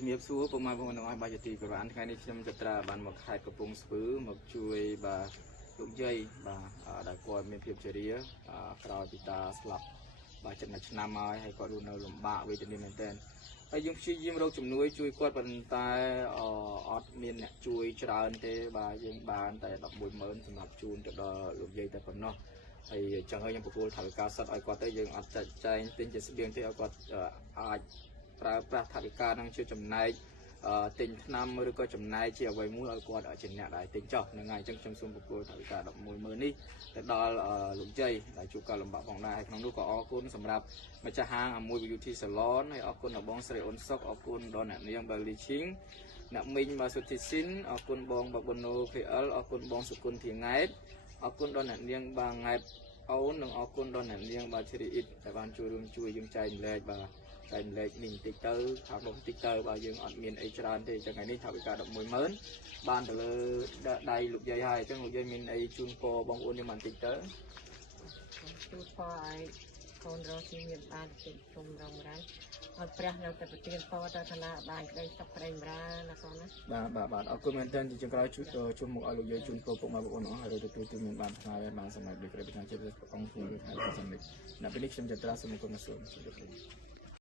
ជំរាបសួរពុកម៉ែបងប្អូនទាំងអស់បាទជាទីគោរពថ្ងៃនេះខ្ញុំចត្រាបានមកខេត្តកំពង់ស្ពឺមកជួយបាទលោកយាយបាទដែលគាត់មានភាពជារាក្រោយពីតាស្លាប់បាទចិត្តឆ្នាំហើយគាត់រស់នៅលំបាកវេទនាមែនទែនហើយយើងព្យាយាមរកជំនួយជួយគាត់ប៉ុន្តែអត់មានអ្នកជួយច្រើនទេបាទយើងបានតែ 110000 សម្រាប់ជូនទៅដល់លោកយាយតែប៉ុណ្ណោះហើយអញ្ចឹងហើយខ្ញុំប្រគល់ថវិកាសិតឲ្យគាត់ទៅយើងអត់ចាត់ចែងទិញជាស្បៀងទេឲ្យគាត់អាចប្រើប្រាស់ថវិកានឹងជាចំណែកទិញថ្នាំឬក៏ចំណែកជាអ្វីមួយឲ្យគាត់ជាអ្នកដែលទិញចោះហ្នឹងហើយអញ្ចឹងខ្ញុំសូមប្រគល់ថវិកា 110000 នេះទៅដល់លោកយាយដែលជួបការលំបាកផងដែរក្នុងនោះក៏អរគុណសម្រាប់ម្ចាស់ហាងអាមួយ Beauty Salon ហើយអរគុណដល់បងស្រីអ៊ុនសុកអរគុណដល់អ្នកនាង Belly Ching អ្នកមីងបាទសុធីស៊ីនអរគុណបងបប៊ុណូ KL អរគុណបងសុគន្ធធាង៉ែតអរគុណដល់អ្នកនាងបាទង៉ែតអូននិងអរគុណដល់អ្នកនាងបាទជ្រីអ៊ីតដែលបានជួយរួមជួយយើងចែកម្លែកបាទចែកម្លែកនេះបន្តិចទៅខាងបងបន្តិចទៅបាទយើងអត់មានអីច្រើនទេចឹងថ្ងៃនេះថវិកា 110000 បានទៅលើដៃលោកយាយហើយអញ្ចឹងលោកយាយមានអីជូនពរបងប្អូនយើងបន្តិចទៅជូនពរឲ្យកូនរស់ទីមានបានជិះជុំរងរានឲ្យព្រះនៅតែប្រទានពរទៅឋានៈបានក្តីសុខក្តីចម្រើនណាកូនណាបាទអរគុណមែនទែនជាចុងក្រោយជួបមកឲ្យលោកយាយជូនពរពុកម៉ែបងប្អូនអស់ហើយទទួលទូមានបានថ្ងៃបានសម្រាប់ដូចក្រេបឆ្នាំជិះអង្គខ្លួនថាសម្រាប់អ្នកពេលនេះខ្ញុំចត្រាសូមអរគុណសូមជម្រាបលា